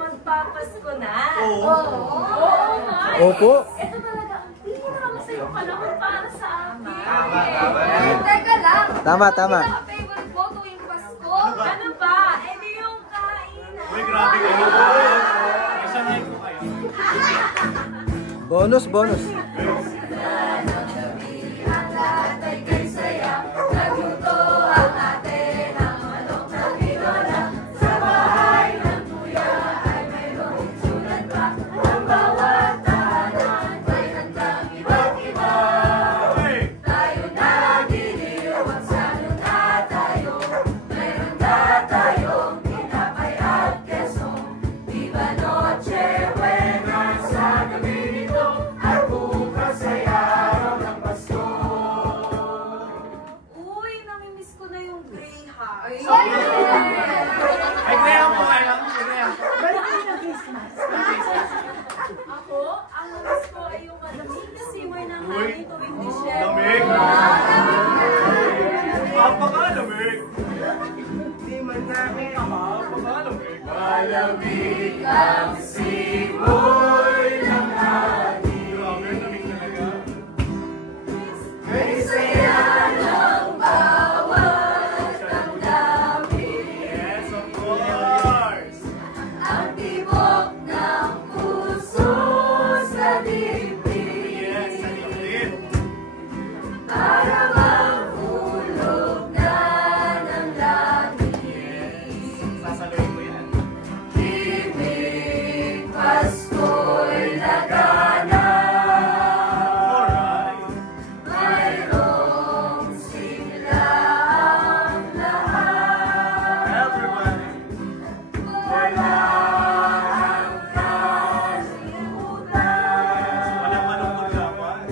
Magpapasko na. Oo, Mike. Opo. Ito talaga ang pinakamasayang panahon para sa akin. Teka lang. Tama. Pinaka-favorite mo tuwing Pasko? Ano ba? Eh di yung kainan. Uy, grabe kayo. Isanay ko kayo. Bonus. Ay, kaya mo kayo. Ako, ang namiss ko ay yung malamig na simmer ng hangin tuwing Disyembre. Lamig. Napakalamig. Di man namin napakalamig. Malamig ang simoy ng hangin. Grabe, lamig talaga. May saya ng bawat damdamin. Yes, of course. Ang tibok ng puso sa dibdib. Yes, sa dibdib. Para bang hulog na ng langit. Sasaluhin ko yan. Himig Pasko'y lagana. Alright. Mayroong sigla ang lahat. Everybody. Wala ang kalimutan. Walang malungkot dapat.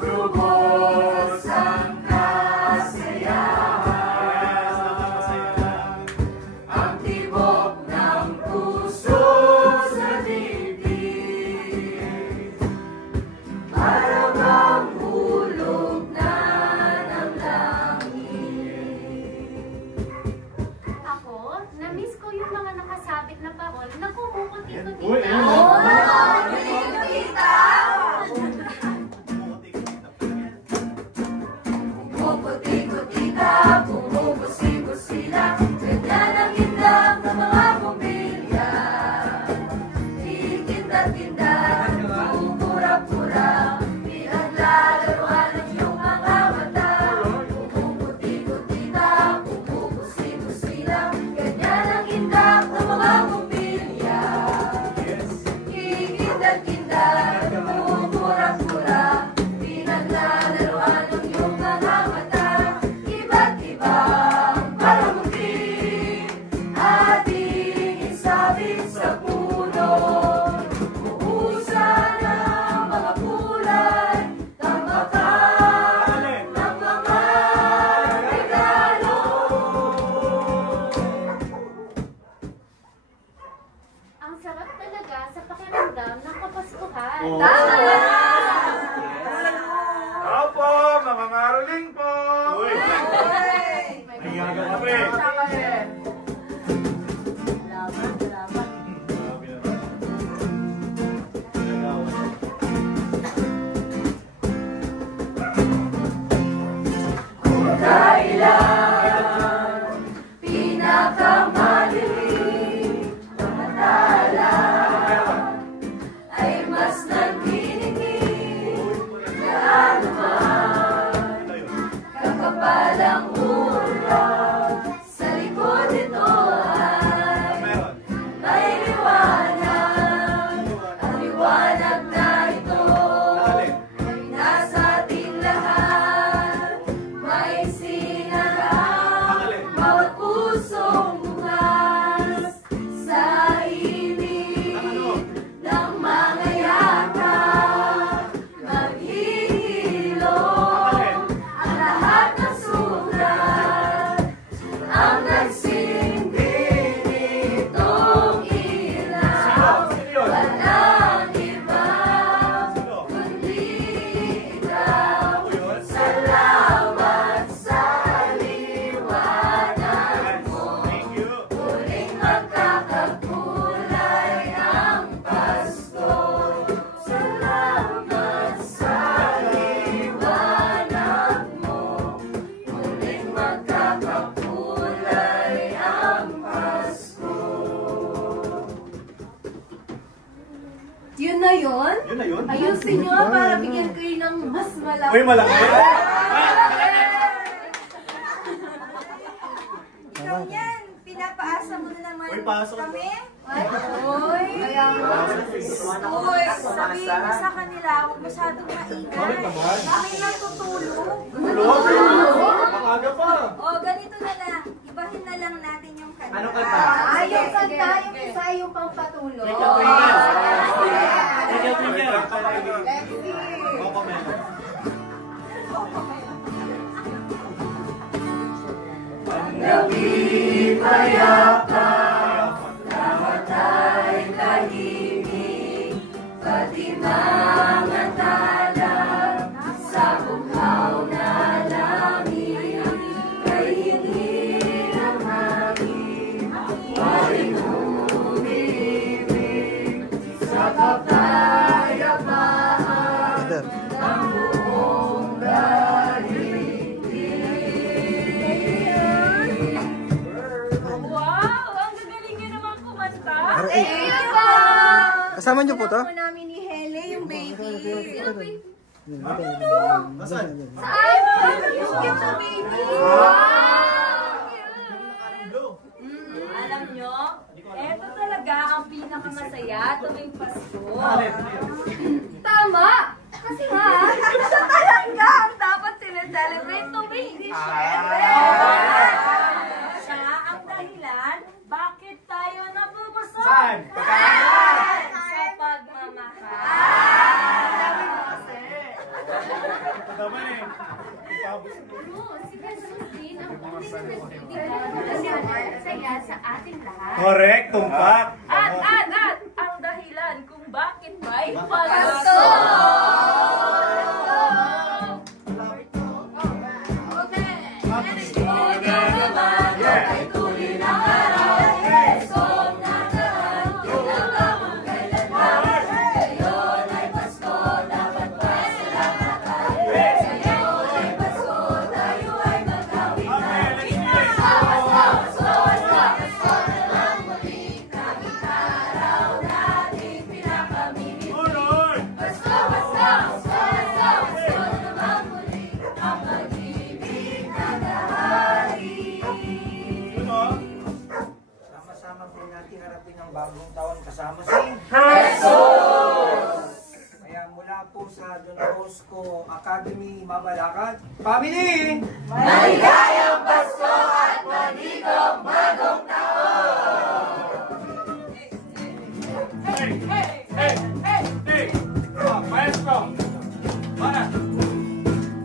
Lubos ang kasiyahan. Yes, napakasaya. Ang tibok ng puso sa dibdib. Para bang hulog na ng langit. Ako, na-miss ko yung mga nakasabit na parol na kumukuti-kuti Uy, na. Kita! Pumuputi-puti ka, pumupusi-pusi na, ganyan ang indang ng mga pumilya. Tikinda-tinda, pupura-pura, pinaglalaroan ang iyong mga mata. Pumuputi-puti ka, pumupusi-pusi na, ganyan ang indang ng mga pumilya. Tikinda-tinda, pupura-pura, pinaglalaroan ang iyong mga mata. Iba't ibang palamuti, ating isabit sa puno. Uusan ang mga kulay, tambakan ng mga regalo. Ang sarap talaga sa pakiramdam ng Kapaskuhan. Tama na! Opo, mga ngaroling po. Uy. Ay, gaga kami. Grabe naman. Kailan pinakamaliit ang tala ay mas nagniningil na yun? Ayusin nyo para bigyan kayo ng mas malaki. Uy, malaki! Ikaw yan, pinapaasa mo na naman Uy, pasok. kami. Uy, sabihin mo sa kanila, huwag masyadong maingay. Kami natutulog. Maaga pa! O, ganito na lang. Ibahin na lang natin yung kanta. Anong kanta? Yung kanta, yung isa yung pampatulog. Gabi payapa, lahat ay tahimik, pati mga tala sa bughaw na langit, kay hindi na maging maring umibig sa kapayapaan ng buong Kasama niyo po to? Kasama namin ni Hele, yung baby. Nasaan? Saan? Yung cute na baby. Alam nyo, eto talaga ang pinakamasaya tuwing Pasko. Tama! Kasi nga, siya talaga ang dapat sinaselebrate tuwing Disyembre. Siya ang dahilan bakit tayo nabubusog. Saan? Sa pagmamahal. Sabi mo kasi. Tama eh. Si Jesus din ang saya sa ating lahat. Correct, tumpak. At ang dahilan kung bakit may Pasko! Bagong taon kasama si Jesus! Kaya mula po sa Don Bosco Academy Mabalacan Family! Maligayang Pasko at maligong bagong taon! Hey! Maestro! Para!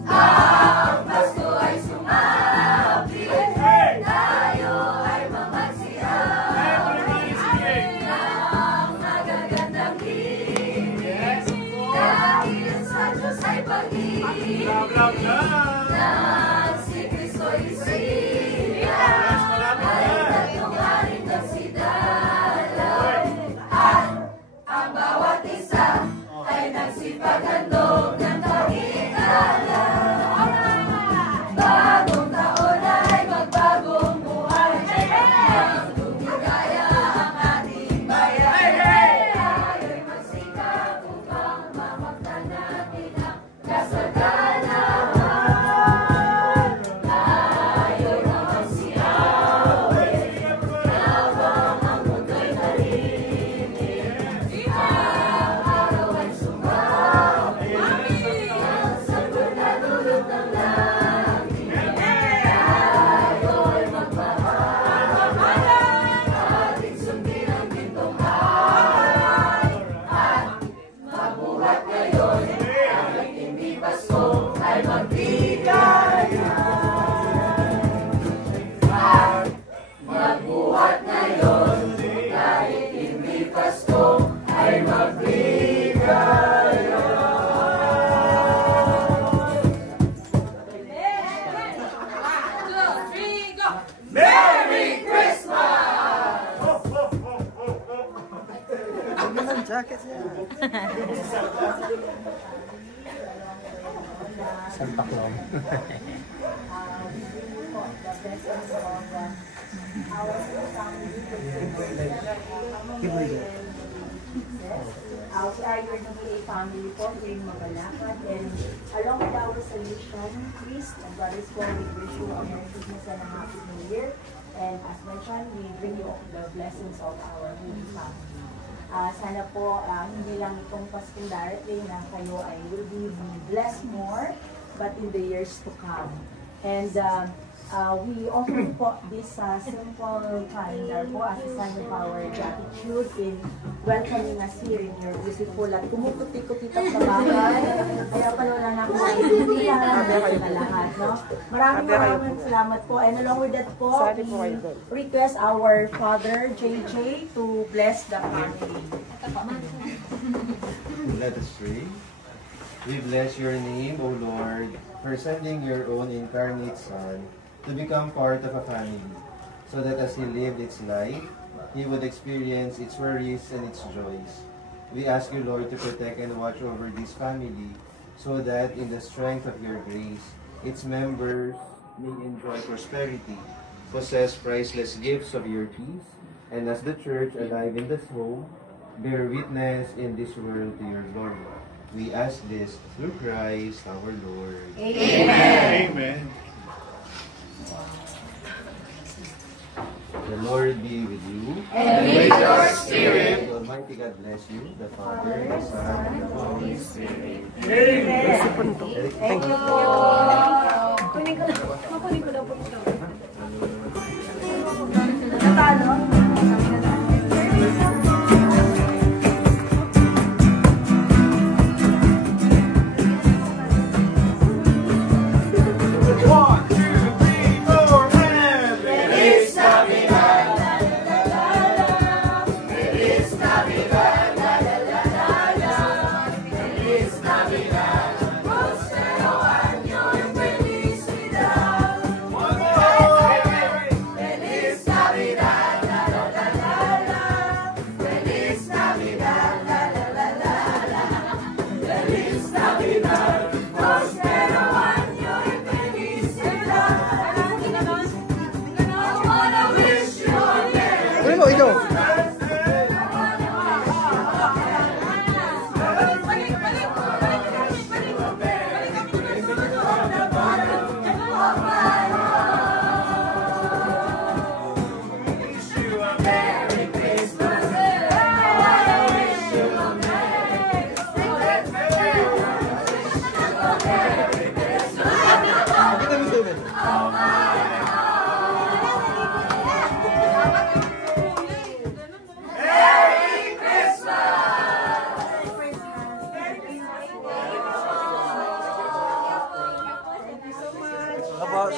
Ang Pasko ay sumapit, tayo ay mamagsiyang, ng magagandang himig, dahil sa Diyos ay pag-ibig, na si Kristo'y isilang, ay nagtunghaling nagsidalaw, at ang bawat isa ay nagsipaghandog ng kahigala. Bagong taon ay magbagong buhay, nang lumigaya ang ating bayan. Tayo'y magsikap upang mamagtan natin ang kasaganahan. Tayo'y magsiawit habang ang mundo'y tahimik. Ang araw ay sumapit, ang sanggol na dulot ng langit. Tayo'y magmamahal, ating sundin ang gintong halay. At mabuhat ngayon, kahit hindi Pasko ay magbigayan. At mabuhat ngayon, kahit hindi Pasko ay magbigayan. Merry Christmas! Ano ng jacket niya? Santa Claus. I'll share your family po here in Mabalacat. And along with our solution, priest and brothers po, we wish you a Merry Christmas and a Happy New Year. And as mentioned, we bring you the blessings of our holy family. Sana po, hindi lang itong Paskong darating na kayo ay will be blessed more, but in the years to come. And we offer po this simple calendar po as a sign of our gratitude in welcoming us here in your beautiful at kumukuti-kutitap na bahay. Kaya pala wala na akong makikita na lahat. No? Maraming salamat po. And along with that po, we request our Father, JJ, to bless the family. Let us pray. We bless your name, O Lord, for sending your own incarnate Son to become part of a family, so that as he lived its life, he would experience its worries and its joys. We ask you, Lord, to protect and watch over this family, so that in the strength of your grace, its members may enjoy prosperity, possess priceless gifts of your peace, and as the church alive in the soul, bear witness in this world to your glory. We ask this through Christ our Lord. Amen. Amen. The Lord be with you. And with your spirit. The Almighty God bless you, the Father, the Son, and the Holy Spirit. Amen. Thank you po. Kunin ko daw po ito. Natalo?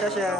Siya.